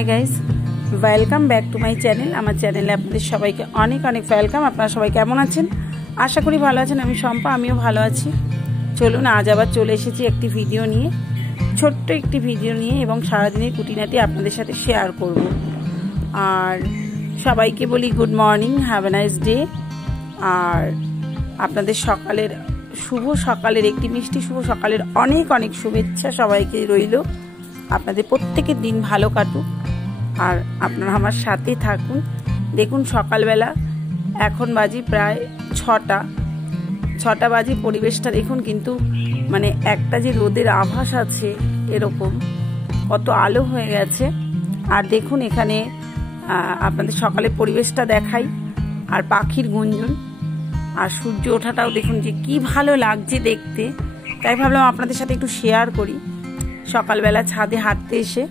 Hi guys, welcome back to my channel. আমার চ্যানেলে আপনাদের সবাইকে অনেক অনেক ওয়েলকাম। আপনারা সবাই কেমন আছেন? আশা করি ভালো আছেন। আমি শম্পা, আমিও ভালো আছি। চলুন, আজ আবার চলে এসেছি একটি ভিডিও নিয়ে, ছোট্ট একটি ভিডিও নিয়ে, এবং সারাদিনের খুঁটিনাটি আপনাদের সাথে শেয়ার করব। আর সবাইকে বলি good morning, have a nice day. আর আপনাদের সকালের শুভ সকালের একটি মিষ্টি শুভ সকালের অনেক অনেক শুভেচ্ছা সবাইকে রইল। আপনাদের প্রত্যেকের দিন ভালো কাটুক, আর আপনারা আমার সাথে থাকুন। দেখুন, সকালবেলা এখন বাজি প্রায় ছটা বাজি। পরিবেশটা দেখুন, কিন্তু মানে একটা যে রোদের আভাস আছে এরকম, কত আলো হয়ে গেছে। আর দেখুন, এখানে আপনাদের সকালের পরিবেশটা দেখাই, আর পাখির গুঞ্জন, আর সূর্য ওঠাটাও দেখুন যে কি ভালো লাগছে দেখতে। তাই ভাবলাম আপনাদের সাথে একটু শেয়ার করি সকালবেলা ছাদে হাঁটতে এসে।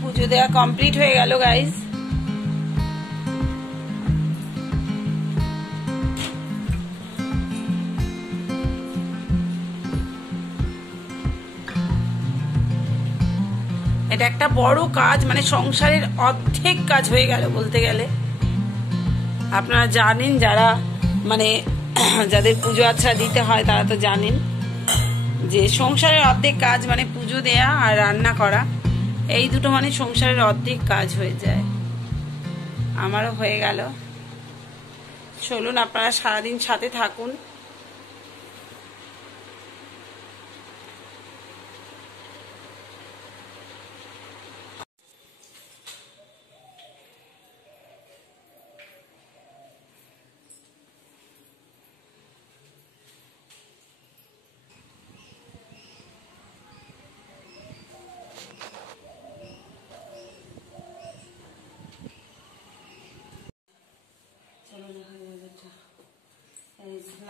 পুজো দেওয়া কমপ্লিট হয়ে গেল গাইজ। এটা একটা বড় কাজ, মানে সংসারের অর্ধেক কাজ হয়ে গেল বলতে গেলে। আপনারা জানেন, যারা মানে যাদের পুজো আচ্ছা দিতে হয় তারা তো জানেন যে সংসারের অর্ধেক কাজ মানে পুজো দেয়া আর রান্না করা, এই দুটো মানে সংসারের অর্ধেক কাজ হয়ে যায়। আমারও হয়ে গেল। চলুন, আপনারা সারাদিন সাথে থাকুন।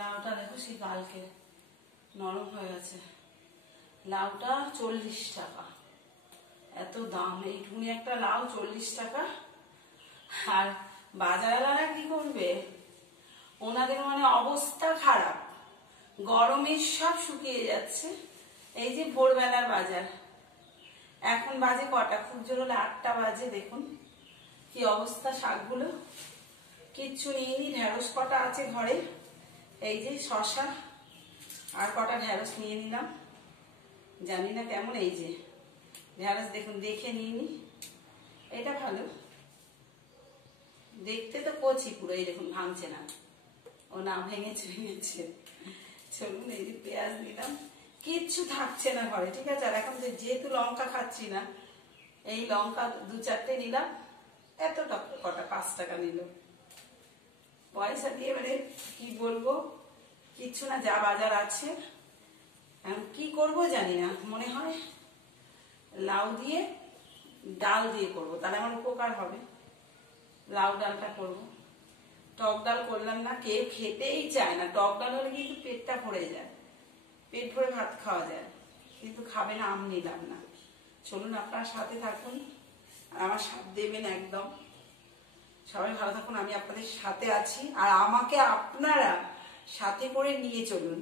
লাউটা দেখো, সেই কালকে নরম হয়ে গেছে। লাউটা 40 টাকা, এত দাম। এইটুকুনি একটা লাউ 40 টাকা। আর বাজারওয়ালারা কি করবে, ওনাদের মানে অবস্থা খারাপ। গরমে সব শুকিয়ে যাচ্ছে। এই যে ভোরবেলার বাজার, এখন বাজে কটা, খুব জোর হলে 8টা বাজে। দেখুন কি অবস্থা। শাকগুলো কিচ্ছু নিইনি। ঢেঁড়স কটা আছে ঘরে, এই যে শশা আর কটা ঢেঁড়স নিয়ে নিলাম। জানি না কেমন, এই যে ঢেঁড়স দেখুন, দেখে নিইনি। এটা ভালো দেখতে, তো কচি পুরো। এই দেখুন, ভাঙছে না, ও না ভেঙেছে। চলুন, এই যে পেঁয়াজ নিলাম। কিচ্ছু থাকছে না ঘরে, ঠিক আছে। আর এখন যেহেতু লঙ্কা খাচ্ছি না, এই লঙ্কা 2-4টে নিলাম। এত কটা 5 টাকা নিল। পয়সা দিয়ে মানে কি বলবো, কিচ্ছু না, যা বাজার আছে। কি করব জানি না, মনে হয় লাউ দিয়ে ডাল দিয়ে করব, তাহলে আমার উপকার হবে। লাউ ডালটা করব। টক ডাল করলাম না, কেউ খেতেই চায় না। টক ডাল হলে কিন্তু পেটটা ভরে যায়, পেট ভরে ভাত খাওয়া যায়, কিন্তু খাবে না। আম নিলাম না। চলুন, আপনারা সাথে থাকুন আর আমার সাথ দেবেন একদম। সবাই ভালো থাকুন, আমি আপনাদের সাথে আছি, আর আমাকে আপনারা সাথে করে নিয়ে চলুন।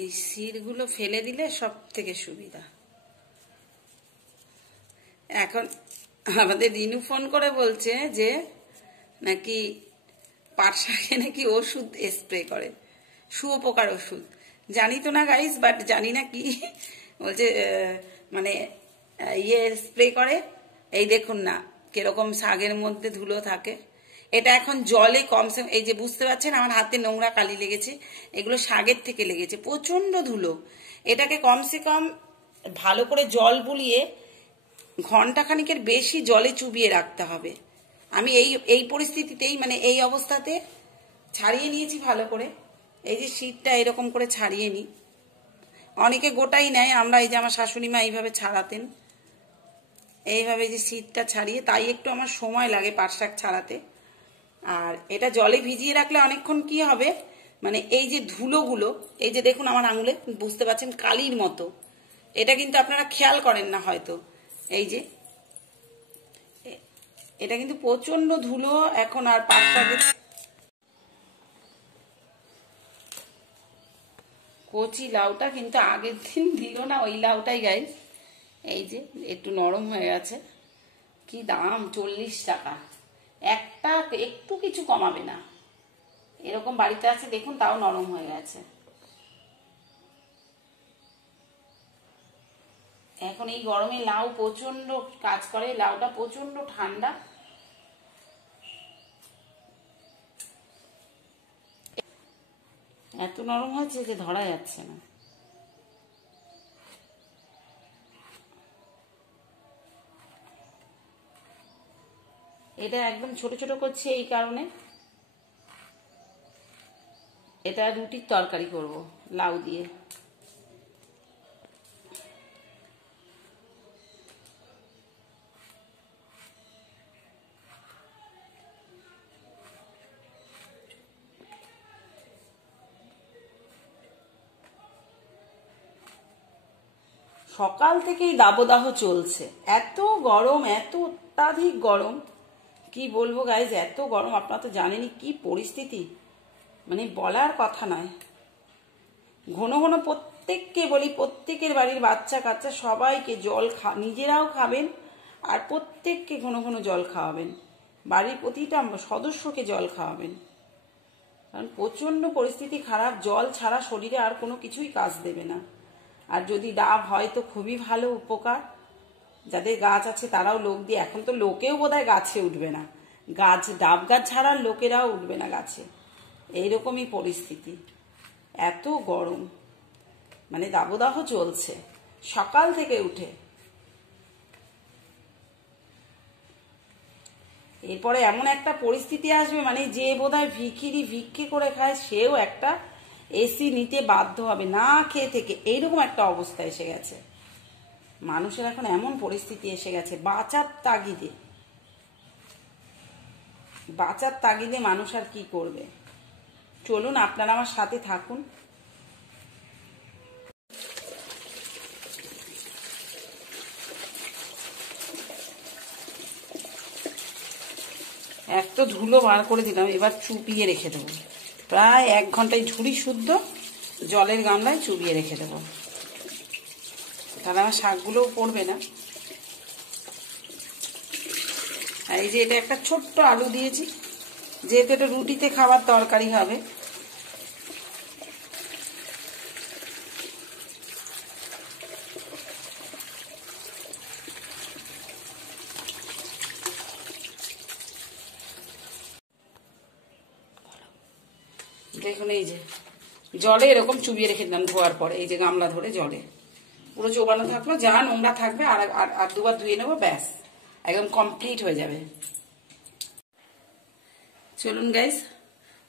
এই শিরগুলো ফেলে দিলে সব থেকে সুবিধা। এখন আমাদের রিনু ফোন করে বলছে যে নাকি পাট শাকে নাকি ওষুধ স্প্রে করে, শুয়োপোকার ওষুধ। জানি তো না গাইস, বাট জানি না কি বলছে, মানে স্প্রে করে। এই দেখুন না কিরকম শাকের মধ্যে ধুলো থাকে। এটা এখন জলে কমসে, এই যে বুঝতে পারছেন আমার হাতে নোংরা কালি লেগেছে, এগুলো শাকের থেকে লেগেছে, প্রচন্ড ধুলো। এটাকে কমসে কম ভালো করে জল বুলিয়ে ঘন্টাখানিকের বেশি জলে চুবিয়ে রাখতে হবে। আমি এই পরিস্থিতিতেই, মানে এই অবস্থাতে ছাড়িয়ে নিয়েছি ভালো করে। এই যে শীতটা এরকম করে ছাড়িয়ে নিই, অনেকে গোটাই নেয়, আমরা এই যে আমার শাশুড়ি মা এইভাবে ছাড়াতেন, এইভাবে যে শীতটা ছাড়িয়ে, তাই একটু আমার সময় লাগে পাট শাক ছাড়াতে। আর এটা জলে ভিজিয়ে রাখলে অনেকক্ষণ কি হবে, মানে এই যে ধুলোগুলো, এই যে দেখুন আমার আঙুলে বুঝতে পারছেন কালির মতো, এটা কিন্তু আপনারা খেয়াল করেন না হয়তো। এই যে এটা কিন্তু প্রচন্ড ধুলো এখন। আর পাট শাকের কচি লাউটা কিন্তু আগের দিন দিল না, ওই লাউটাই গাইস, এই যে একটু নরম হয়ে গেছে। কি দাম, 40 টাকা একটা, একটু কিছু কমাবে না। এরকম বাড়িতে আছে দেখুন, তাও নরম হয়ে গেছে। এখন এই গরমে লাউ প্রচন্ড কাজ করে, লাউটা প্রচন্ড ঠান্ডা। এত নরম হয়েছে যে ধরা যাচ্ছে না। এটা একদম ছোট ছোট করছি এই কারণে, এটা রুটির তরকারি করব লাউ দিয়ে। সকাল থেকেই দাবদাহ চলছে, এত গরম, এত অত্যাধিক গরম, কি বলবো গাইজ, এত গরম। আপনারা তো জানেনই কি পরিস্থিতি, মানে বলার কথা নয়। ঘন ঘন প্রত্যেককে বলি, প্রত্যেকের বাড়ির বাচ্চা কাচ্চা সবাইকে জল নিজেরাও খাবেন, আর প্রত্যেককে ঘন ঘন জল খাওয়াবেন, বাড়ির প্রতিটা সদস্যকে জল খাওয়াবেন। কারণ প্রচন্ড পরিস্থিতি খারাপ, জল ছাড়া শরীরে আর কোনো কিছুই কাজ দেবে না। আর যদি ডাব হয় তো খুবই ভালো উপকার। যাদের গাছ আছে তারাও লোক দিয়ে, এখন তো লোকেও বোধহয় গাছে উঠবে না, গাছ ডাব গাছ ছাড়া লোকেরাও উঠবে না গাছে, এইরকমই পরিস্থিতি। এত গরম, মানে দাবদাহ চলছে সকাল থেকে উঠে। এরপরে এমন একটা পরিস্থিতি আসবে, মানে যে বোধহয় ভিক্ষে করে খায় সেও একটা এসি নিতে বাধ্য হবে না খেয়ে থেকে, এইরকম একটা অবস্থা এসে গেছে। মানুষের এখন এমন পরিস্থিতি এসে গেছে, বাঁচার তাগিদে মানুষ আর কি করবে। চলুন আপনারা আমার সাথে থাকুন। একটা ধুলো বার করে দিলাম, এবার চুপিয়ে রেখে দেবো, প্রায় 1 ঘন্টায় ঝুড়ি শুদ্ধ জলের গামলায় চুবিয়ে রেখে দেবো, তাহলে আমার শাকগুলোও পড়বে না। আর এই যে এটা একটা ছোট্ট আলু দিয়েছি, যেহেতু এটা রুটিতে খাবার তরকারি হবে। দেখুন এই যে জলে এরকম চুবিয়ে রেখে দিলাম ধোয়ার পরে, এই যে গামলা ধরে জলে পুরো চোবানো থাকলো, যা নোংরা থাকবে আর দুবার ধুয়ে নেবো, ব্যাস একদম কমপ্লিট হয়ে যাবে। চলুন গাইস,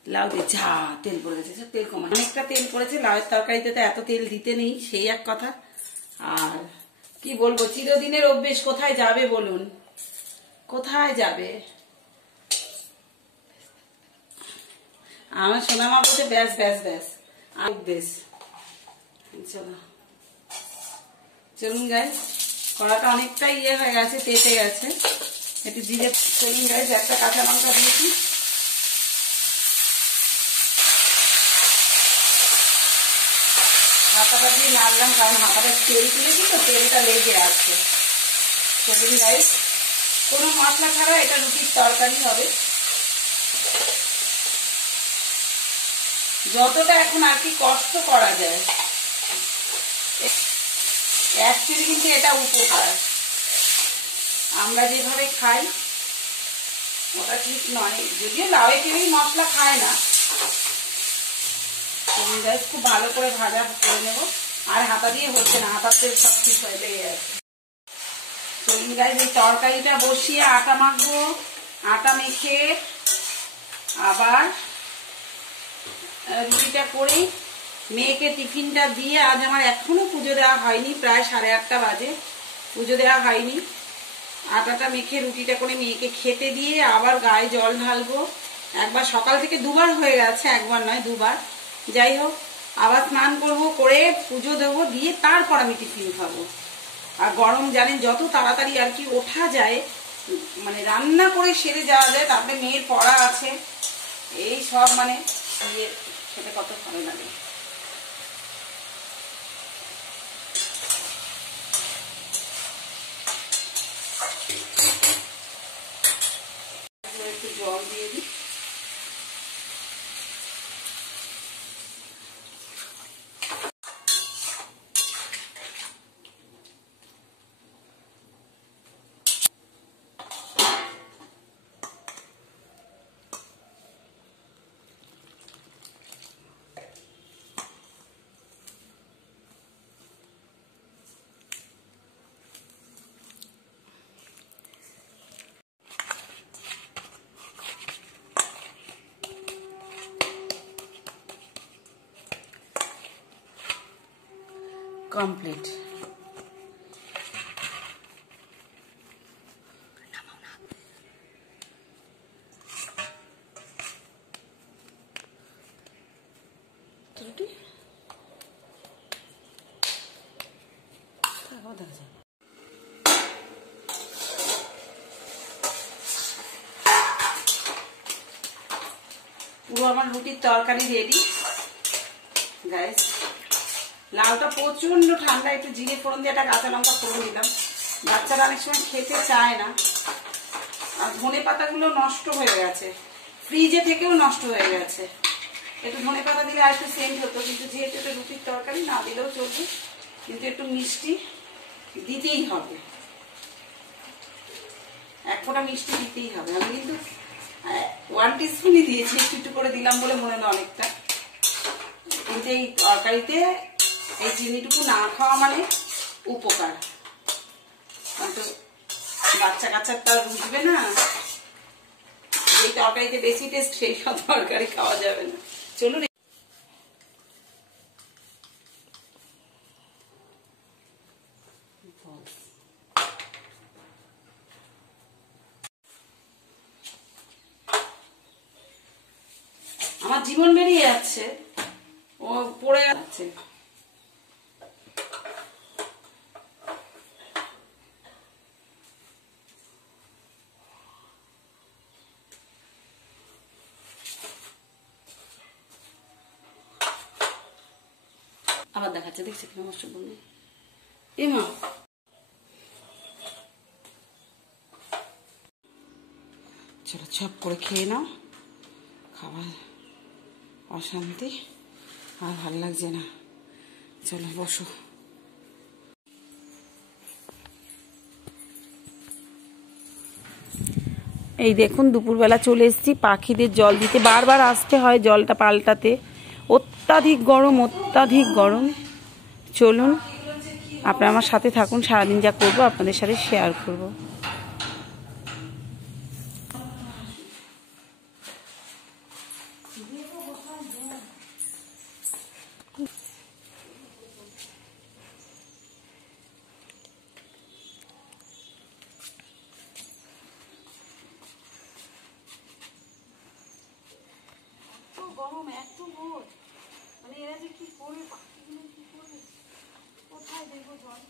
লাউ দিয়ে যা তেল পড়ে গেছে, তেল কমা, অনেকটা তেল পড়েছে। লাউয়ের তরকারিতে তো এত তেল দিতে নেই, সেই এক কথা। আর কি বলবো, চিরদিনের অভ্যেস কোথায় যাবে বলুন, কোথায় যাবে? আমার সোনা মা বলছে ব্যাস ব্যাস ব্যাস অভ্যেস। চলুন গাইস, কড়াটা অনেকটা হয়ে গেছে, তেতে গেছে, একটু জিরে। চলুন গাইস, একটা কাঁচা লঙ্কা দিয়েছি, হাতাটা দিয়ে নাড়লাম, কারণ হাতাটা তেল তুলেছি তো, তেলটা লেগে আছে। চলুন গাইস, কোনো মশলা ছাড়া এটা রুটির তরকারি হবে। যতটা এখন আর কি কষ্ট করা যায়, অ্যাকচুয়ালি কিন্তু এটা উপকার। আমরা যেভাবে খাই ওটা ঠিক নয়, যদিও লাউয়ে কেউই মশলা খায় না। খুব ভালো করে ভাজা করে নেব। আর হাতা দিয়ে হচ্ছে না, হাতার তেল সব ঠিক হয়ে লেগে যাচ্ছে। চলুন গাইস, এই তরকারিটা বসিয়ে আটা মাখবো। আটা মেখে আবার রুটিটা করে মেয়েকে টিফিনটা দিয়ে, আজ আমার এখনো পুজো দেওয়া হয়নি, প্রায় 8:30 বাজে, পুজো দেওয়া হয়নি। আটাটা মেখে রুটিটা করে মেয়েকে খেতে দিয়ে আবার গায়ে জল ঢালবো। একবার সকাল থেকে দুবার হয়ে গেছে, একবার নয় দুবার। যাই হোক, আবার স্নান করবো, করে পুজো দেবো, দিয়ে তারপর আমি টিফিন খাবো। আর গরম জানেন, যত তাড়াতাড়ি আর কি ওঠা যায়, মানে রান্না করে সেরে যাওয়া যায়। তারপরে মেয়ের পড়া আছে, এই সব মানে খেতে কত ভালো লাগে। একটু জল দিয়ে দিই। কমপ্লিট। পুরো আমার রুটির তরকারি রেডি গাইস। লাউটা প্রচন্ড ঠান্ডা, একটু জিরে ফোড়ন দিয়ে একটা কাঁচা লঙ্কা ফোড়ন দিলাম। বাচ্চারা অনেক সময় খেতে চায় না। আর ধনে পাতাগুলো নষ্ট হয়ে গেছে, ফ্রিজে থেকেও নষ্ট হয়ে গেছে। একটু ধনে পাতা দিলে আর একটু সেন্ট হতো, কিন্তু যেহেতু এটা রুটির তরকারি, না দিলেও চলবে, কিন্তু একটু মিষ্টি দিতেই হবে, এক ফোঁটা মিষ্টি দিতেই হবে। আমি কিন্তু 1 টিস্পুনই দিয়েছি, একটু একটু করে দিলাম বলে মনে হয় অনেকটা। কিন্তু এই তরকারিতে এই চিনিটুকু না খাওয়া মানে উপকার, কিন্তু বাচ্চা কাচ্চাটা বুঝবে না। এই তরকারিতে বেশি টেস্ট, সেই সব তরকারি খাওয়া যাবে না। চলুন, আমার জীবন বেরিয়ে যাচ্ছে, ও পড়ে যাচ্ছে। আবার দেখাচ্ছে, দেখছে কি নষ্ট বললে এমা। চলো ছপ করে খেয়ে নাও, খাবার অশান্তি আর ভালো লাগছে না। চলো বসো। এই দেখুন, দুপুরবেলা চলে এসেছি পাখিদের জল দিতে। বারবার আসতে হয় জলটা পাল্টাতে, অত্যাধিক গরম, অত্যাধিক গরম। চলুন আপনারা আমার সাথে থাকুন, সারাদিন যা করবো আপনাদের সাথে শেয়ার করব। গরম এত রোদ, মানে এরা যে কি করবে, পাখিগুলো কি করবে, কোথায় দেখবো জল।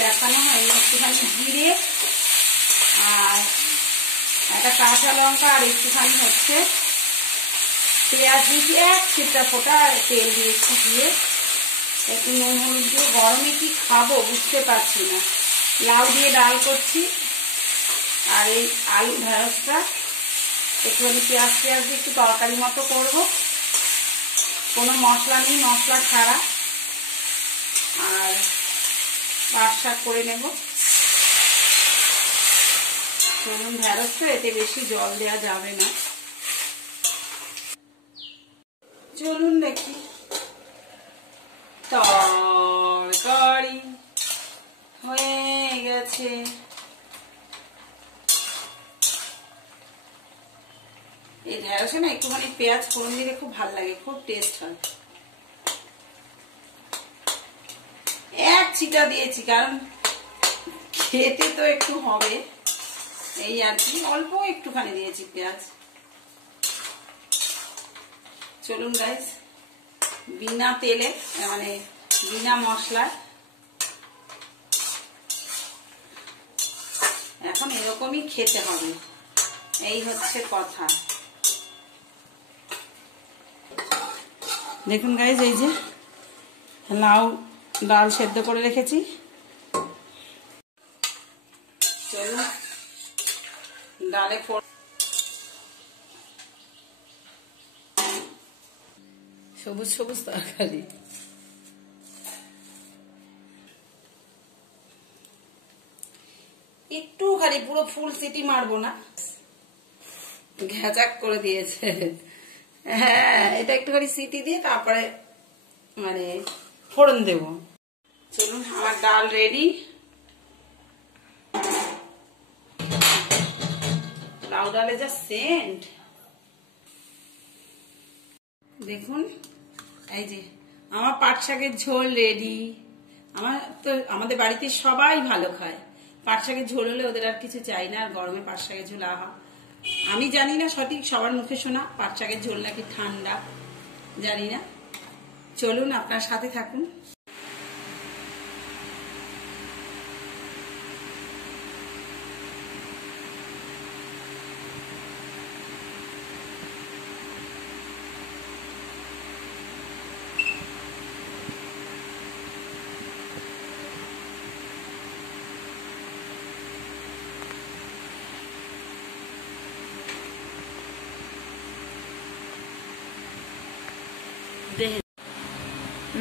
দেখানো হয়নি, একটুখানি জিরে আর একটা কাঁচা লঙ্কা আর একটুখানি হচ্ছে পেঁয়াজ দিয়েছি, এক ছিটা ফোটা তেল দিয়েছি, দিয়ে একটু নুন হলুদ দিয়ে। গরমে কি খাবো বুঝতে পারছি না। লাউ দিয়ে ডাল করছি আর এই আলু ঢেঁড়সটা একটুখানি পেঁয়াজ দিয়ে একটু তরকারি মতো করবো। কোনো মশলা নেই, মশলা ছাড়া। আর পাট শাক করে নেব। চলুন, ঢেঁড়স তো এতে বেশি জল দেওয়া যাবে না। চলুন দেখি। তরকারি হয়ে গেছে। এই ঢেঁড়সে না একটুখানি পেঁয়াজ ফোড়ন দিলে খুব ভালো লাগে, খুব টেস্ট হয়। এক ছিটা দিয়েছি কারণ খেতে তো একটু হবে, এই আর কি। অল্প একটুখানি দিয়েছি পেঁয়াজ। চলুন গাইস, বিনা তেলে মানে বিনা মশলা এখন এরকমই খেতে হবে, এই হচ্ছে কথা। দেখুন গাইস, এই যে লাউ ডাল সেদ্ধ করে রেখেছি। চলুন ডালে সবুজ সবুজ তরকারি। একটু খালি, পুরো ফুল সিটি মারবো না, ঘ্যাচাক করে দিয়েছে। হ্যাঁ, এটা একটুখানি সিটি দিয়ে তারপরে মানে ফোড়ন দেব। চলুন, আমার ডাল রেডি। লাউ ডালে যা সেন্ট দেখুন। এই যে আমার পাট শাকের ঝোল রেডি। আমাদের বাড়িতে সবাই ভালো খায়। পাট শাকের ঝোল হলে ওদের আর কিছু চাই না। আর গরমে পাট শাকের ঝোল আহা। আমি জানি না, সঠিক সবার মুখে শোনা পাট শাকের ঝোল নাকি ঠান্ডা, জানি না। চলুন, আপনার সাথে থাকুন।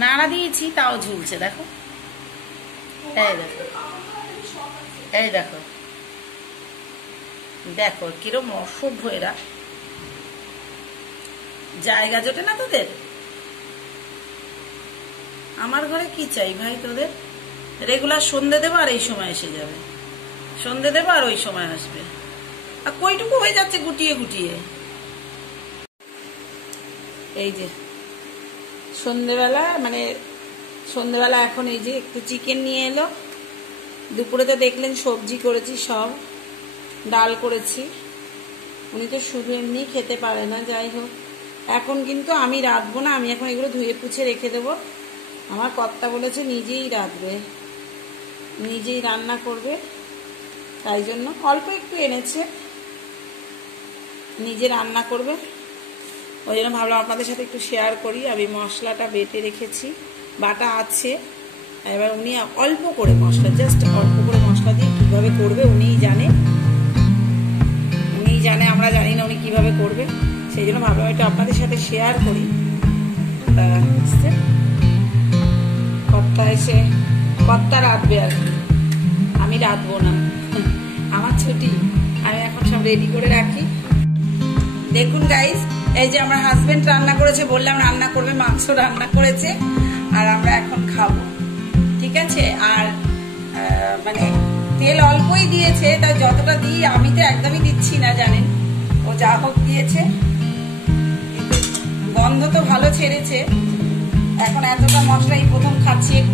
নাড়া দিয়েছি তাও ঝুলছে, দেখো। এই দেখো, এই দেখো, দেখো কিরম অসভ্য এরা। জায়গা জোটে না তোদের? আমার ঘরে কি চাই ভাই তোদের? রেগুলার সন্ধে দেবো আর এই সময় এসে যাবে, সন্ধে দেবো আর ওই সময় আসবে। আর কইটুকু হয়ে যাচ্ছে গুটিয়ে গুটিয়ে। এই যে সন্ধ্যেবেলা এখন এই যে একটু চিকেন নিয়ে এলো। দুপুরে তো দেখলেন সবজি করেছি, সব ডাল করেছি। উনি তো শুধু এমনি খেতে পারে না। যাই হোক, এখন কিন্তু আমি রাঁধবো না, আমি এখন এগুলো ধুয়ে পুছে রেখে দেবো। আমার কর্তা বলেছে নিজেই রাঁধবে, নিজেই রান্না করবে, তাই জন্য অল্প একটু এনেছে, নিজে রান্না করবে। ওই জন্য ভাবলাম আপনাদের সাথে একটু শেয়ার করি। আমি মশলাটা বেটে রেখেছি, বাটা আছে। এবার উনি অল্প করে মশলা, জাস্ট অল্প করে মশলা দিয়ে কীভাবে করবে উনিই জানে, আমরা জানি না উনি কীভাবে করবে। সেই জন্য ভাবলাম একটু আপনাদের সাথে শেয়ার করি। তা কর্তা রাঁধবে আর কি, আমি রাঁধবো না, আমার ছুটি। আমি এখন সব রেডি করে রাখি। দেখুন গাইস, এই যে আমার হাজবেন্ড রান্না করেছে, বললাম রান্না করবে, মাংস রান্না করেছে, আর আমরা এখন খাবো, ঠিক আছে। আর মানে তেল অল্পই দিয়েছে, তাই যতটা দিই, আমি তো একদমই দিচ্ছি না, জানেন। ও যা হোক দিয়েছে, কিন্তু গন্ধ তো ভালো ছেড়েছে। এখন এতটা মশলাই প্রথম খাচ্ছি, একটু